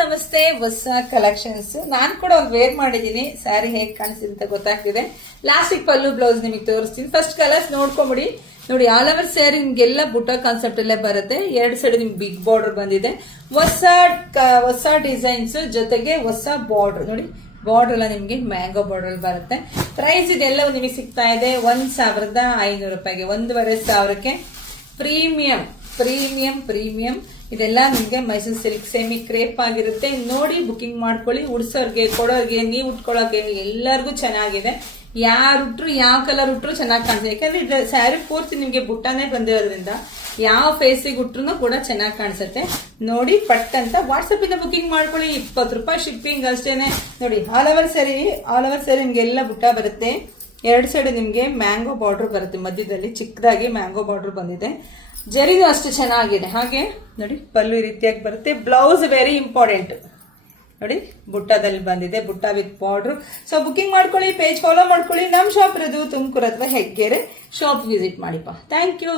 ನಮಸ್ತೆ, ಹೊಸ ಕಲೆಕ್ಷನ್ಸ್ ನಾನು ಕೂಡ ಒಂದು ವೇರ್ ಮಾಡಿದೀನಿ. ಸ್ಯಾರಿ ಹೇಗೆ ಕಾಣಿಸ್ತಿದೆ ಅಂತ ಗೊತ್ತಾಗ್ತಿದೆ. ಲಾಸ್ಟ್ ಪಲ್ಲು ಬ್ಲೌಸ್ ನಿಮಗೆ ತೋರಿಸ್ತೀನಿ. ಫಸ್ಟ್ ಕಲರ್ಸ್ ನೋಡ್ಕೊಂಬಿಡಿ. ನೋಡಿ, ಆಲ್ ಓವರ್ ಸ್ಯಾರಿ ನಿಮ್ಗೆಲ್ಲ ಬುಟ್ಟ ಕಾನ್ಸೆಪ್ಟ್ ಅಲ್ಲೇ ಬರುತ್ತೆ. ಎರಡು ಸೈಡ್ ನಿಮ್ಗೆ ಬಿಗ್ ಬಾರ್ಡರ್ ಬಂದಿದೆ. ಹೊಸ ಡಿಸೈನ್ಸ್ ಜೊತೆಗೆ ಹೊಸ ಬಾರ್ಡರ್. ನೋಡಿ, ಬಾರ್ಡರ್ ಎಲ್ಲ ನಿಮ್ಗೆ ಮ್ಯಾಂಗೋ ಬಾರ್ಡರ್ ಬರುತ್ತೆ. ಪ್ರೈಸ್ ಇದೆಲ್ಲವೂ ನಿಮಗೆ ಸಿಗ್ತಾ ಇದೆ 1500 ರೂಪಾಯಿಗೆ. 1500ಕ್ಕೆ ಪ್ರೀಮಿಯಂ ಪ್ರೀಮಿಯಂ ಪ್ರೀಮಿಯಂ ಇದೆಲ್ಲ ನಿಮ್ಗೆ ಮೈಸೂರು ಸಿಲ್ಕ್ ಸೆಮಿ ಕ್ರೇಪ್ ಆಗಿರುತ್ತೆ. ನೋಡಿ, ಬುಕಿಂಗ್ ಮಾಡ್ಕೊಳ್ಳಿ. ಉಡ್ಸೋರ್ಗೆ, ಕೊಡೋರ್ಗೆ, ನೀವು ಉಟ್ಕೊಳ್ಳೋಕೆ ಎಲ್ಲರಿಗೂ ಚೆನ್ನಾಗಿದೆ. ಯಾರು ಉಟ್ರು, ಯಾವ ಕಲರ್ ಉಟ್ರು ಚೆನ್ನಾಗಿ ಕಾಣಿಸುತ್ತೆ. ಯಾಕಂದ್ರೆ ಸ್ಯಾರಿ ಪೂರ್ತಿ ನಿಮ್ಗೆ ಬುಟ್ಟನೇ ಬಂದಿರೋದ್ರಿಂದ ಯಾವ ಫೇಸಿಗೆ ಉಟ್ರು ಕೂಡ ಚೆನ್ನಾಗಿ ಕಾಣಿಸುತ್ತೆ. ನೋಡಿ, ಪಟ್ ಅಂತ ವಾಟ್ಸಪ್ ಇಂದ ಬುಕಿಂಗ್ ಮಾಡ್ಕೊಳ್ಳಿ. 20 ರೂಪಾಯಿ ಶಿಪ್ಪಿಂಗ್ ಅಷ್ಟೇನೆ. ನೋಡಿ, ಆಲ್ ಓವರ್ ಸ್ಯಾರಿ ನಿಮ್ಗೆಲ್ಲ ಬುಟ್ಟ ಬರುತ್ತೆ. ಎರಡು ಸೈಡ್ ನಿಮ್ಗೆ ಮ್ಯಾಂಗೋ ಬಾರ್ಡರ್ ಬರುತ್ತೆ. ಮಧ್ಯದಲ್ಲಿ ಚಿಕ್ಕದಾಗಿ ಮ್ಯಾಂಗೋ ಬಾರ್ಡರ್ ಬಂದಿದೆ. ಜರಿನೂ ಅಷ್ಟು ಚೆನ್ನಾಗಿದೆ. ಹಾಗೆ ನೋಡಿ, ಪಲ್ಲು ಈ ರೀತಿಯಾಗಿ ಬರುತ್ತೆ. Blouse very important. ನೋಡಿ, ಬುಟ್ಟದಲ್ಲಿ ಬಂದಿದೆ, butta with border. So booking ಮಾಡ್ಕೊಳ್ಳಿ, ಪೇಜ್ ಫಾಲೋ ಮಾಡ್ಕೊಳ್ಳಿ. ನಮ್ಮ ಶಾಪ್ ಇರೋದು ತುಮಕೂರು ಅಥವಾ ಹೆಗ್ಗೆರೆ. ಶಾಪ್ ವಿಸಿಟ್ ಮಾಡಿಪ್ಪ. Thank you.